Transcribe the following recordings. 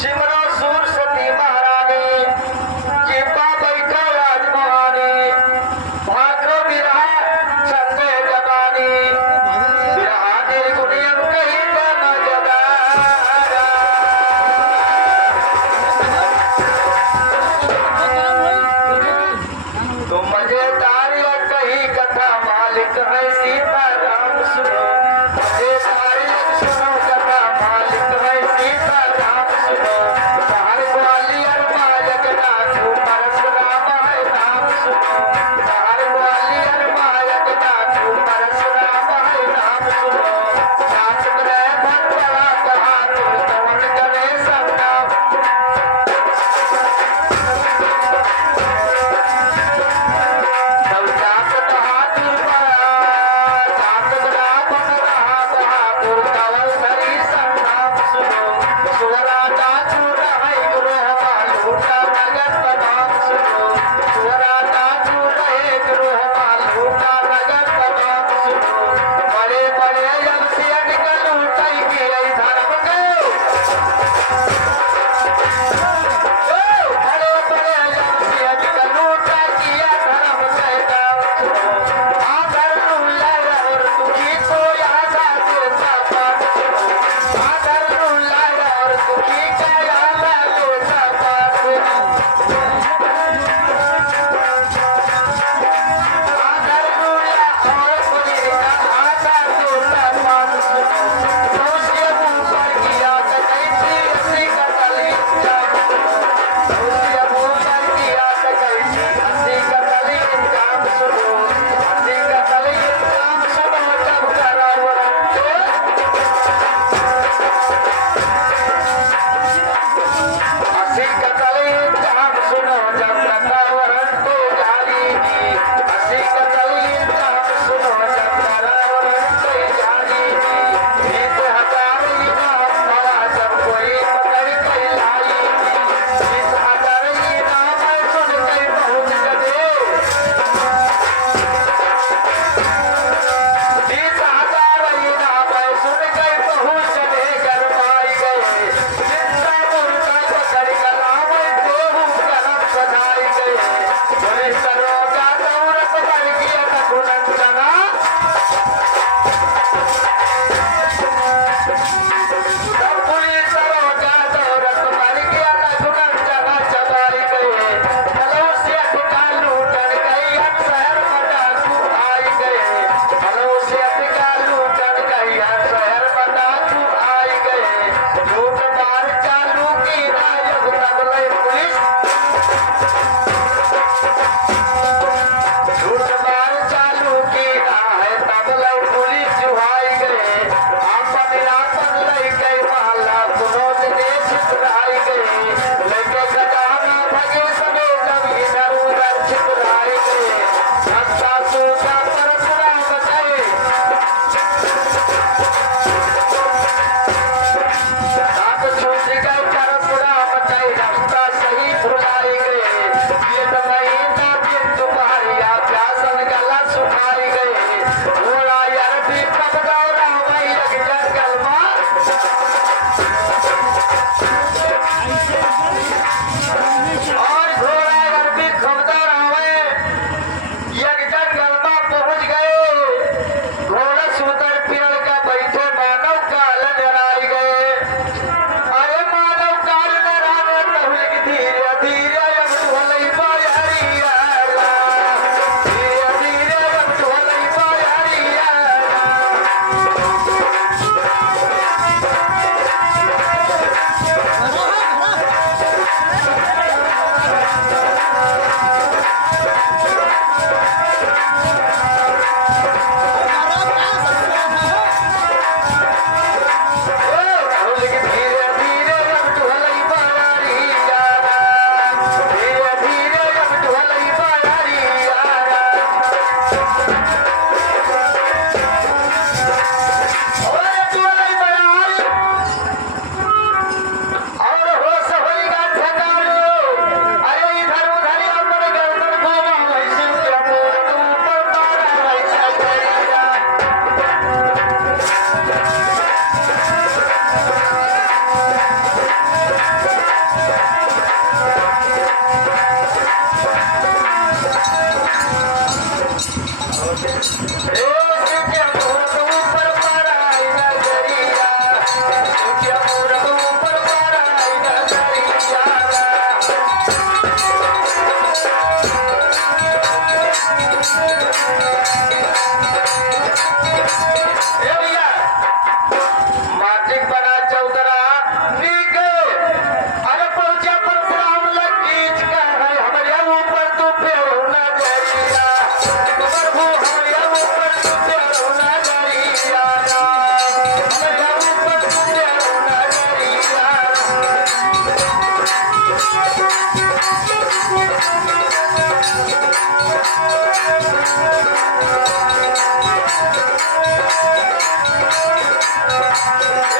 शिमरा सूर सती महाराणी जेपा बैठा राजमहाने भाग विरहा छंद जगाने विरहा निर्गुणी अंकही तन जगारा तो मजेदार या कही कथा मालिक है सीता राम सुनो मजेदार सुनो कथा मालिक है सीता राम सुनो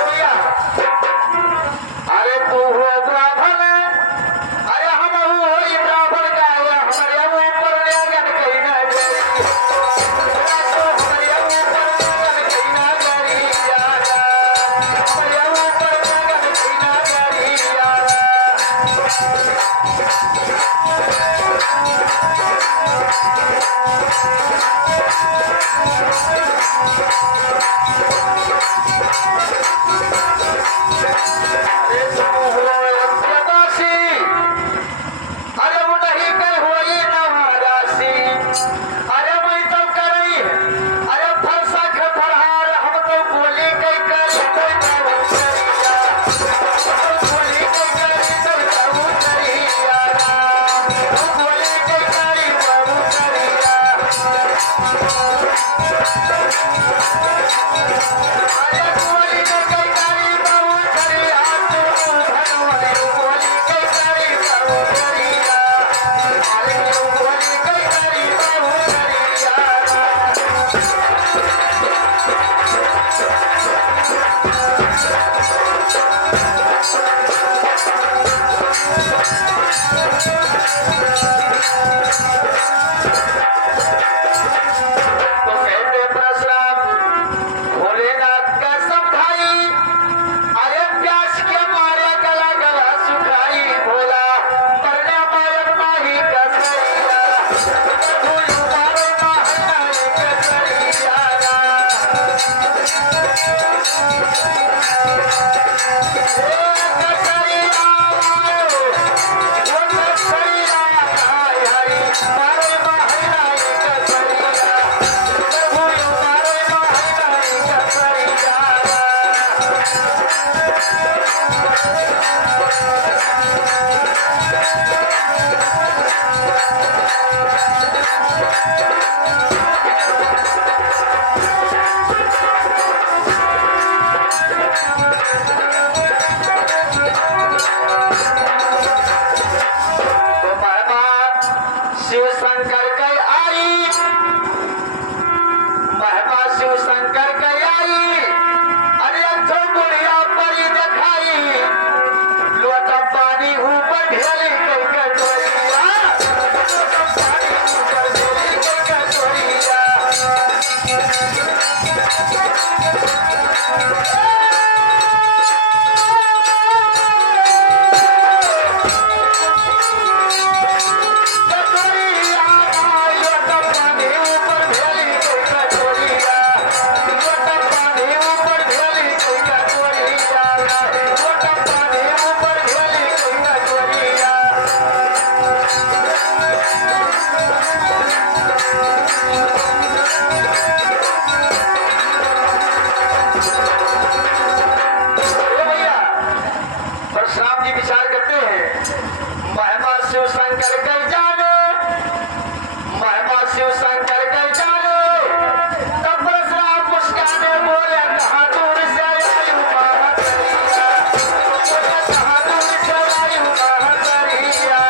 भैया, अरे तू हो ब्राह्मण, अरे हम हो ब्राह्मण का हमारे ऊपर लगन कहीं ना गरी, तो हमारे ऊपर लगन कहीं ना गरी यारा, हमारे ऊपर लगन कहीं ना गरी यारा। अरे तू हो प्रवासी, अरे वो नहीं कल हुई नवारासी, अरे मैं तो करई, अरे फरसा फरहार हम तो बोली कई करी तो जाऊ करिया, तो बोली कई करी तो जाऊ करिया, तो बोली कई करी जाऊ करिया। अरे बोली कई करी जाऊ करिया, तू भगवान बोली कई करी जाऊ करिया, अरे तू बोली कई करी जाऊ करिया। तो कहते परशुराम भोलेनाथ का समझाई, अरे प्यास के मारे गला गला सुखाई भोला, मरने मारन माही कसैया, प्रभु मारे माही कसैया। शिव शंकर कई आई, महिमा शिव शंकर कई आई, अरे अंधो बुढ़िया परी दिखाई, लोटा पानी ऊपर ढेली कई कटोरिया, लोटा पानी ऊपर ढेली कई कटोरिया। परशुराम जी विचार करते हैं, महिमा शिव शंकर कई जाने, महिमा शिव शंकर कई जाने, तब परशुराम मुस्काने बोले कहाँ दूर से आई हूँ महातरिया, बोले कहाँ दूर से आई हूँ महातरिया।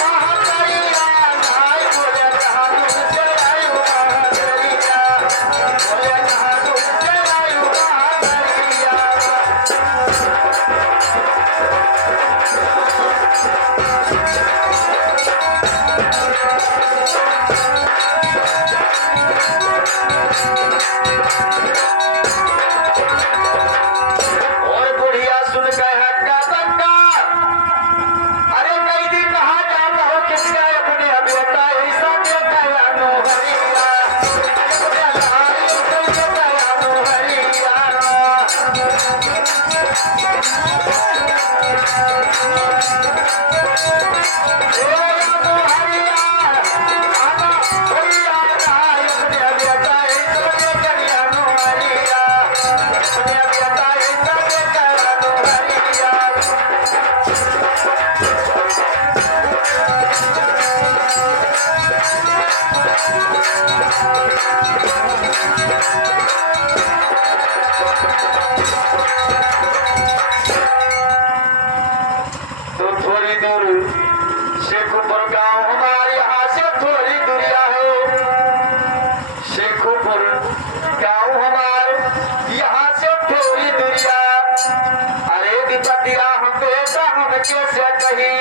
महातरिया, नाई बोले कहाँ दूर से आई हूँ महातरिया। तो थोड़ी दूर शेखुपुर गांव हमारे यहाँ से थोड़ी दूरिया है। शेखुपुर गांव हमारे यहाँ से थोड़ी दूरिया। अरे विपतिया हम बेटा हम कैसे कही,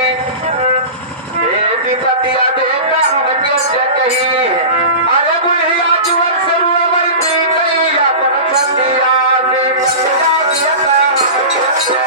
ए विपतिया बेटा हम कैसे कही। अरे बुढ़िया जुअर से रुअर पी गई अपन छतिया विपतिया बेटा हम कैसे।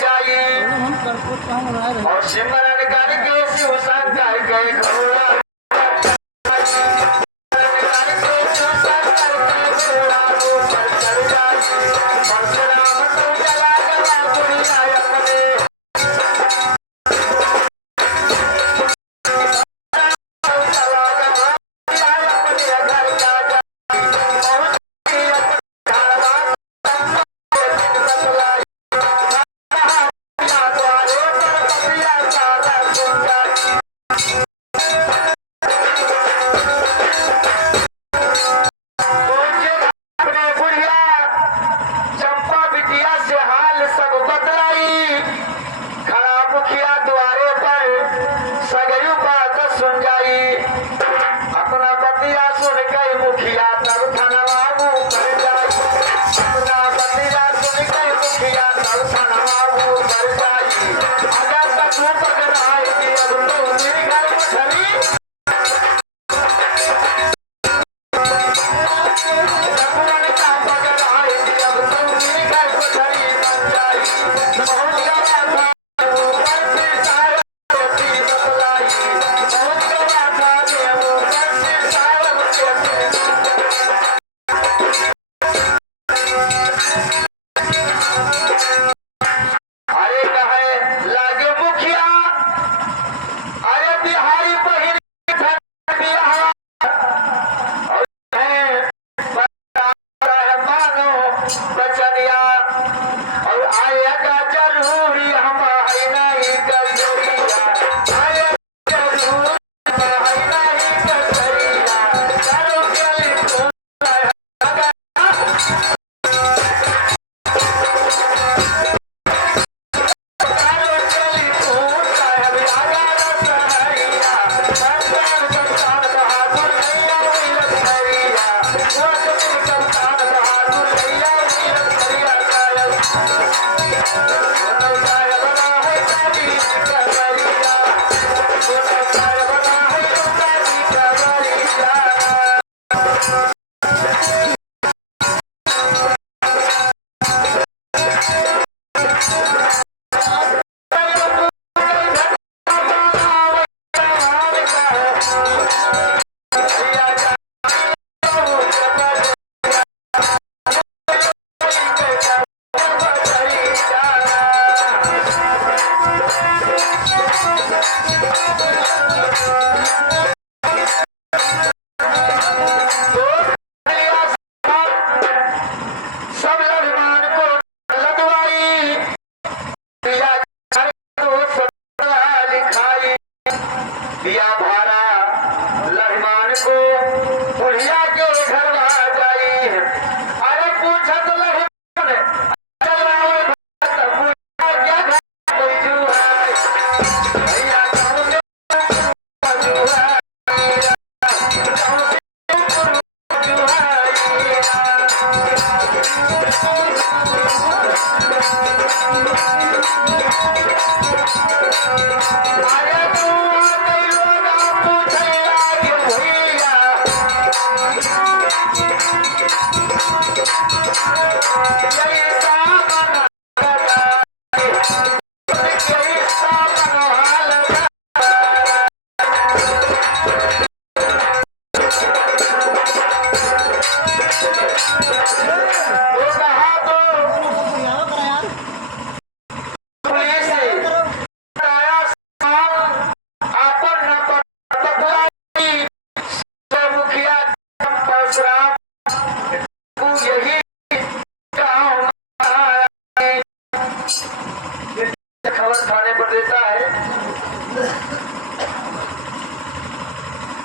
जाई और सिमरन करके शिव शंकर के घोड़ा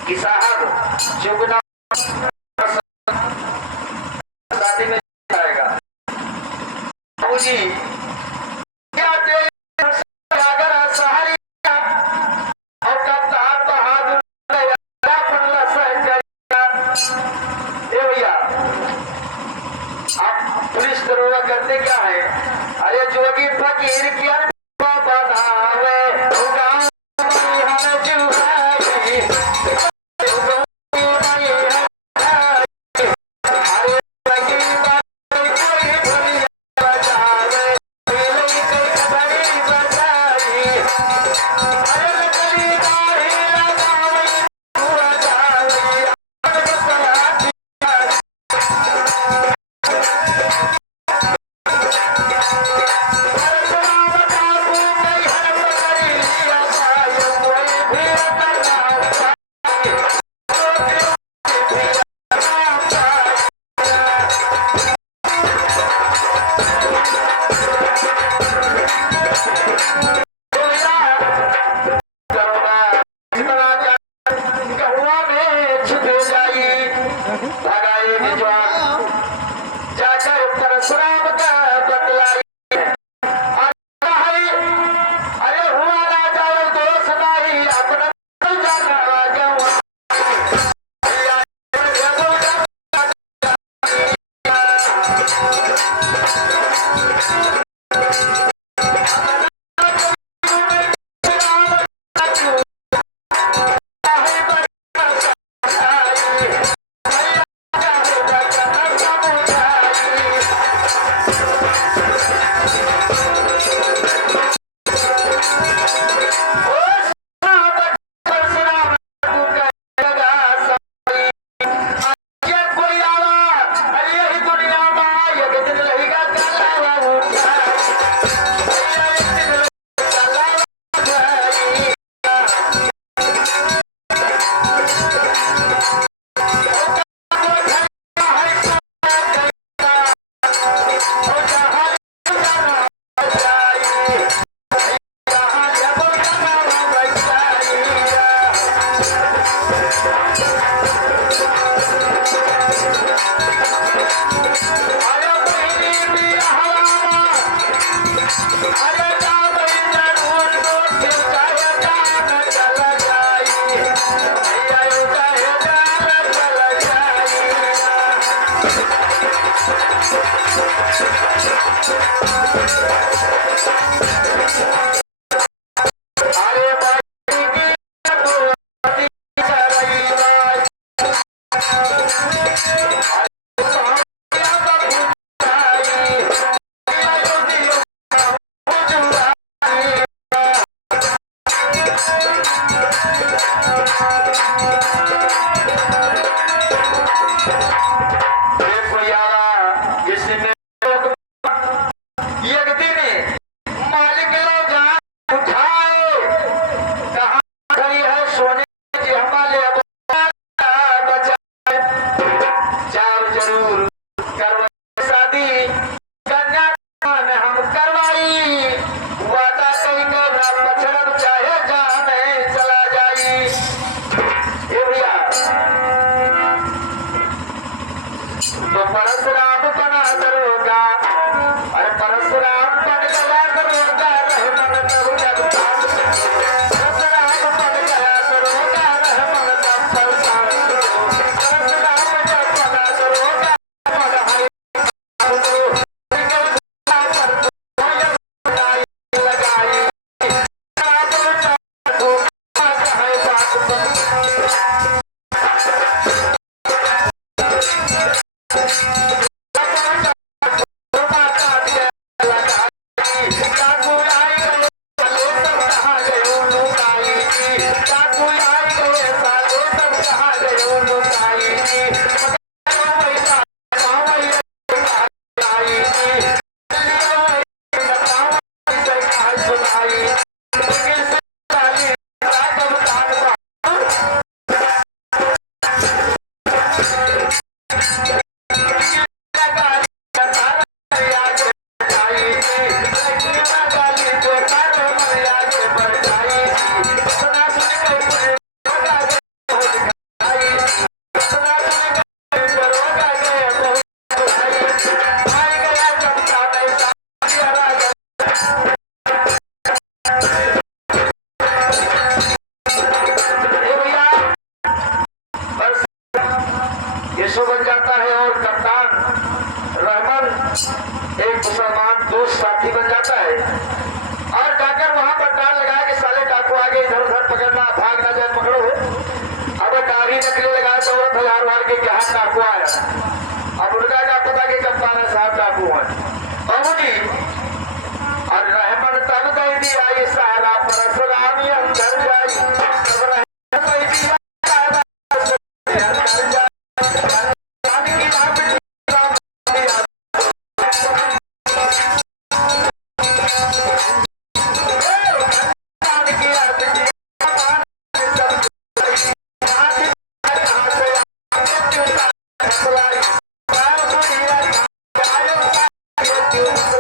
कि साहब चुगना शादी में आएगा जी क्या अगर सहारी और कप्तान बहादुर भैया आप पुलिस दरोगा करते क्या है? अरे जोगी फकीर किया बनावे गाँव अरे बाई की दुआती चराई बाई क्या बबुताई आयो दियो बुजुराई देखो यारा इसने एक दिन मालिक लोग जान उठाए कहाँ खड़ी है सोने की हमारे बचाए जाओ जरूर करवाई शादी कन्यादान हम करवाई वादा कहीं का ना पछड़ब चाहे जाने चला जाई ए भैया तो परशुराम बना दरोगा अरे परशुराम बन गया दरोगा रहमन प्रभु जगतार परशुराम बन गया दरोगा रहमन तब परशुराम जब बना दरोगा मन हरि लगाई यशो बन जाता है और कप्तान रहमान एक मुसलमान दोस्त साथी बन जाता है और जाकर वहां पर डाल लगाया कि साले डाकू आगे इधर उधर पकड़ना भाग ना जाए पकड़ो अब गाड़ी नकली लगाया तो औरत हजार मार के क्या डाकू आया अब उनका क्या पता कि कप्तान है साहब डाकू है बाबूजी और रहमान तब कह दिया ये सारा परशुराम ही अंदर जाई तब रहमान कह दिया अंदर जाई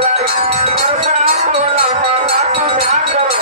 परशुराम बोला मारा तू ध्यान करो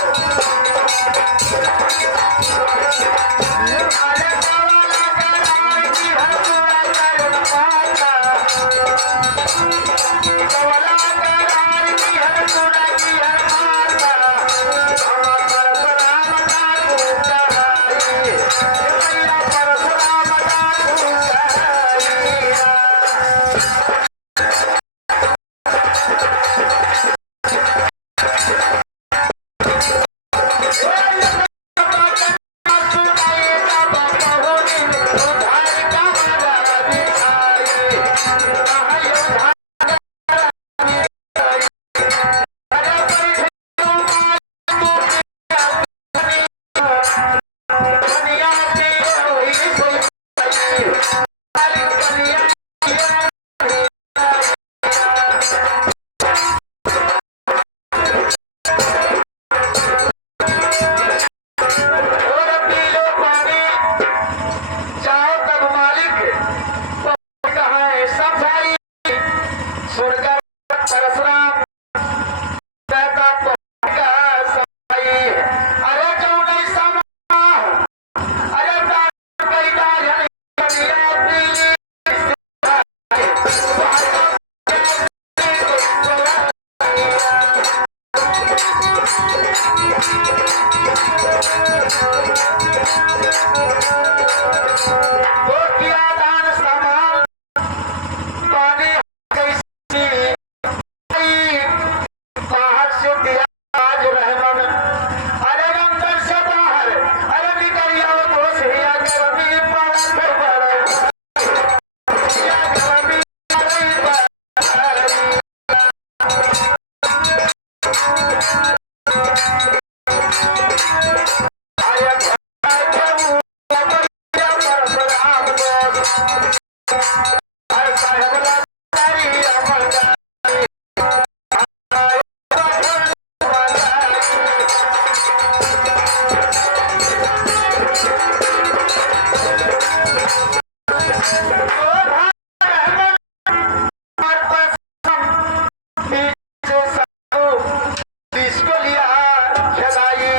इसको लिया जगाई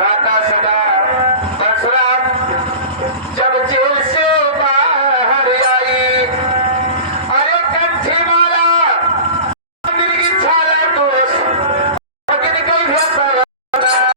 गाता सदा परशुराम जब जेल से बाहर आई अरे कंठी माला मिर्गी छाला दोस्त पकड़ गई है